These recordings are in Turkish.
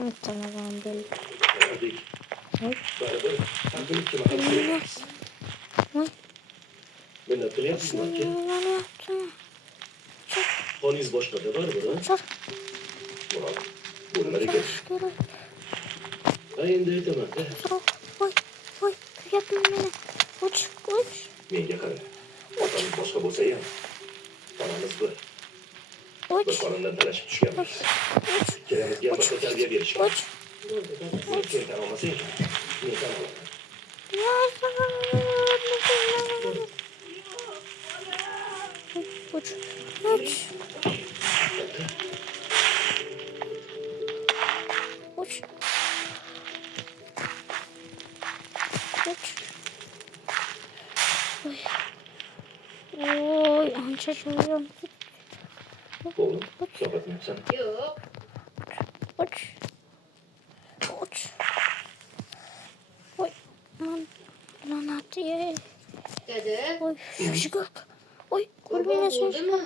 Tamam belli. Hadi. Oy. Bari takılıp ki bakalım. Oy. Ben hatırlayamıyorum ki. Ne yaptın? Honiz boşta da var mı? Çar. Murat. Bunları geç. Çar. Ayında tamam. Oy. Oy. Yapma beni. Uç. Uç. Menga qara. Otamiz boshqa bo'lsa ham, onamiz bir. Uç. Bir qonundan talashib tushganmiz. Ikkalamizga birga tarbiya berishgan. Uç. Sen tan olmasang, men tan olaman. Uç. Uç. Uç. Uç. Oy. Oy. Anca şöyle. Oğlum, kapatmayapsan. Yok. Uç. Uç. Oy. Lan attı ya. Dede. Oy. Şuşuk. Oy. Baba, Kulübüne oldu şuşuk. mu?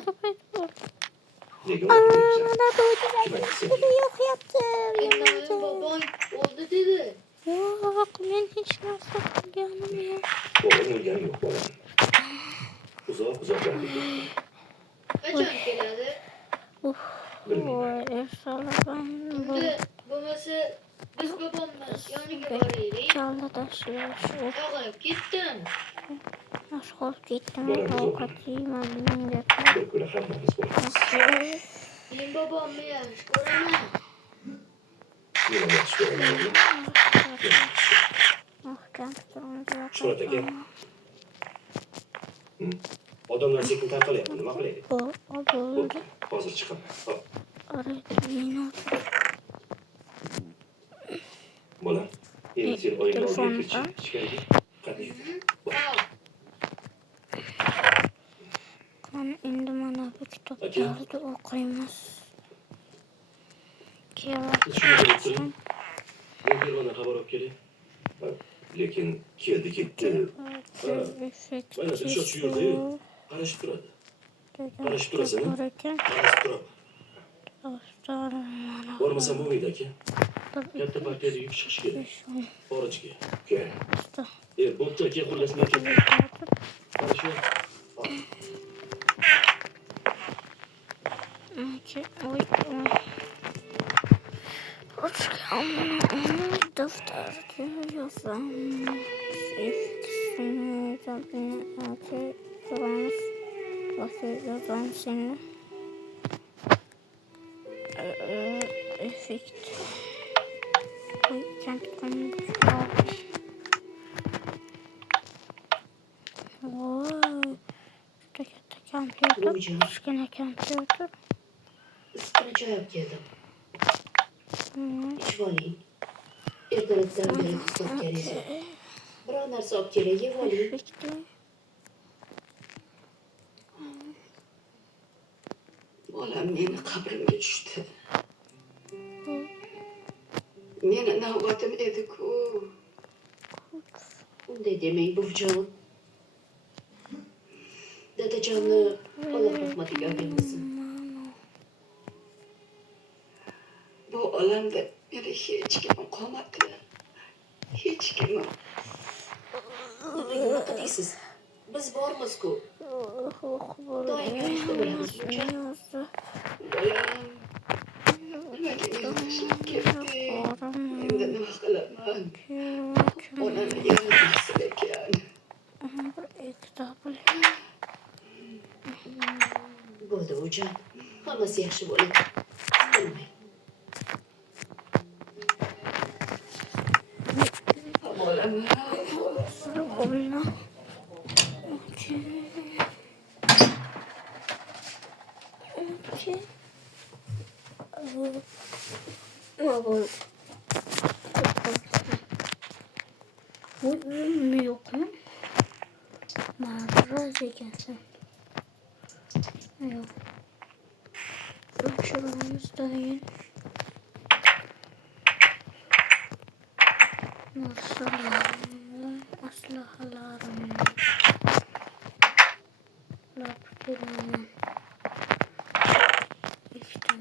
Nega Aaa o'tiribsan? da doydu. Bir de yok yaptım. Annem baban oldu dedi. Yok ben hiç nasıl yanım ya. Oğlum o'lgani yo'q bolam. Uzoq geldik. Qachon keladi? Oy efsaladan bu. Unda bo'lmasa biz bobomni yoniga boraylik. Çalda taşıyor. Yog'ib ketdim. Nasıl olup gittim. Avukat yemedim de. Bir kuni hammamiz boramiz. Men bobomni yaxshi ko'raman. Men ham yaxshi ko'raman. Shuhrat aka. Odamlar sekin tarqalyapti. Nima qilaylik? Bo'pti, hozir chiqaman. Hop. Bolam, endi sen oyingga olib ketchi. Qani. Kan endi mana bu kitoblarni o'qiymiz. Siz shuni bilib turing. Men Fermandan xabar olib kelay. Lekin keldi ketdi. Mana Dilshod shu yerda-yu. Qarashib turadi. Qarashib turasan-a? Qarashib turadi. Bormasam bo'lmaydi aka. Katta partiyada yuk chiqish kerak. Xorijga. Kel. Bo'pti aka, xullas men ketdim. Qarashib. Defter'de yazan ismini tabii yazan seni efekt kent konuşuyor. Kompüter, kichkina kompüter. Issiqni choy olib keldim. Ichib oling. Ertalabdan beri kitob kariza. Biror narsa olib kelay, yeb oling. Bolam meni qabrimga tushdi. Meni navbatim edi-ku. Unday demang, buvijon. Dadajonni Alloh rahmatiga olsin. Bu olamda meni hech kim qolmadi. Hech kim. Nima deysiz? Biz bormiz-ku. Doim birlikda bo'lamiz, buvijon. Bolam. Nimaga meni tashlab ketdi? Endi nima qilaman? Onani yaratmasin ekan. Bo'ldi buvijon. Hammasi yaxshi bo'ladi. Bilmang. Bolam. Yok mu? Mağara zekansı. Yok. Şuramızdayım. Masalarım, aslahalarım. Laptopum. İşte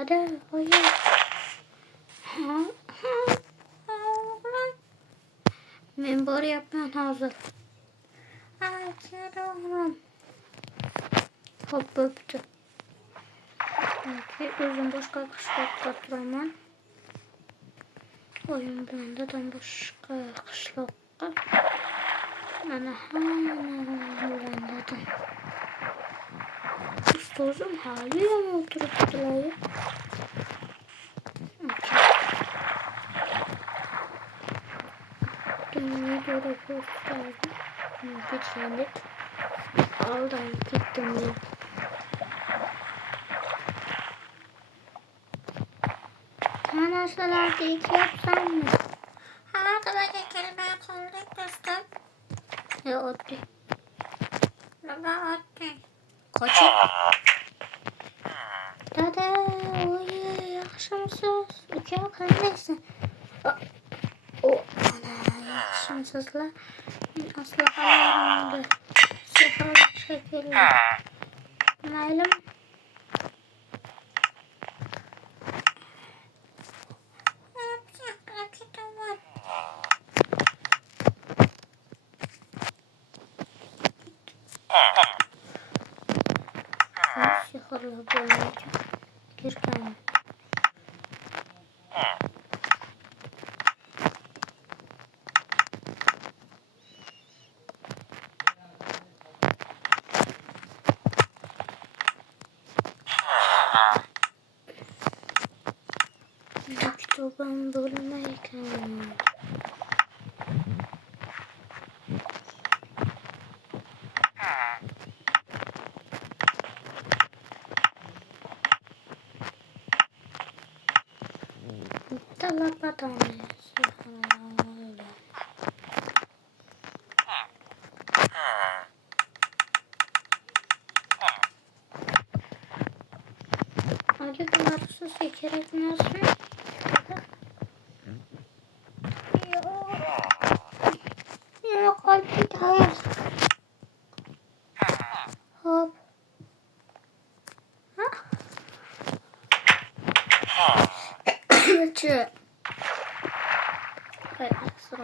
Dede, hayır. Ha, ha, ha, oğlum. Ben bari yapmayan hazır. Ay, kere oğlum. Hop öptü. Çünkü özüm başka kışlıkta duramam. Oyun bilendadan başka kışlıkta. Mana bilendadan. Ustozum haliyle mi oturup duruyor? Dünyayı böyle gösterdim. Bitlendik. Aldım gittim ya. Kanasalarda iki yapsam mı? Hala da böyle kelime konuda göster. Ya öttü. Baba öttü. Kaçın. Dede oy yakışımsız. İki yapalım neyse. O ana yakışımsızlar. Asla hayalimde. Sıfır şekilde. Nail'im. Sıfırla bölünce girken. Mektubun bölünmeyken. Talapadan sıfırla. Hadi duvarsa sekerek nasıl? Yok kalbi hayır. Hop. Çı. Hayır sıra.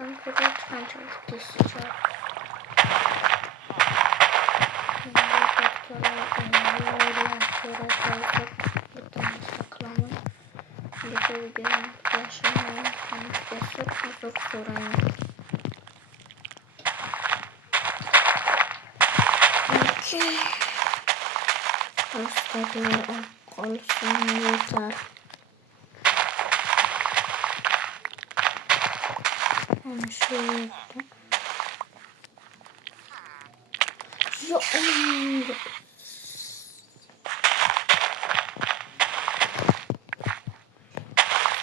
Ben burada çıkan çok düşeceğim. Hastalığı olsun yeter. Onu şöyle yaptım. Yok.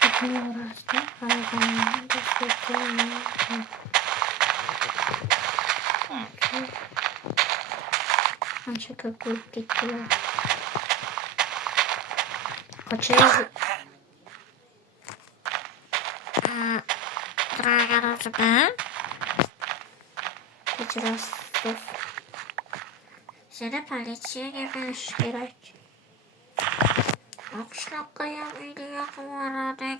Sıkıntı uğraştım. Her zaman da sıkıntı. Ancak kapıyıp gittiler. Kaçırız. Dragarası ben. Kaçırız. Seni polisiye gelmeniz gerek. Akşamkaya video vardı.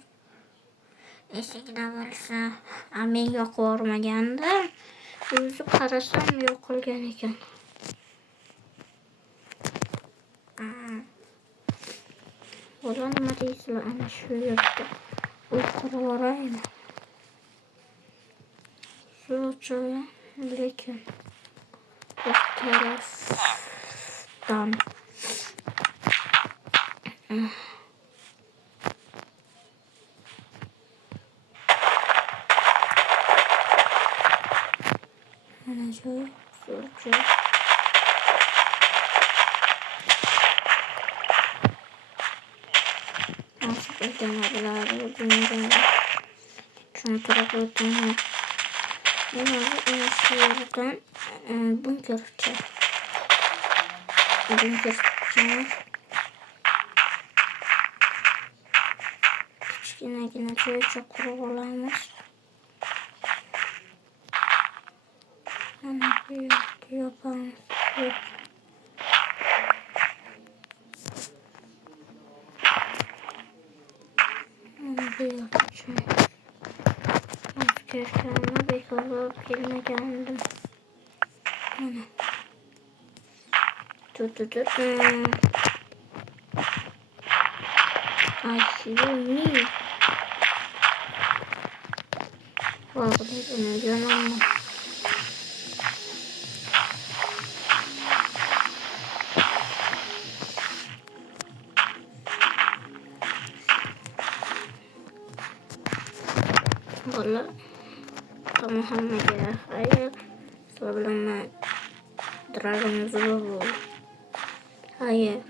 Eskiden varsa amin yok olmaganda. Yüzü karasam yok olgan ekan. Ulan nima deysizlar ana shu yerda o'qirib boraymi? Shu uchun lekin bir tarafdan ana shu uchun nasıl ödemeleri bilmiyorum. Çünkü ödeme şu yerden bunker çek. Bunker çek. Yine çok kurgulaymış. Ana büyük yapalım. Abi yapacağım. Askerlerime bir kalıp kelime geldim. I see me. Vallahi canım. Vallahi tamam ya. Hayır. Sebelum Dragon Zulu. Hayır.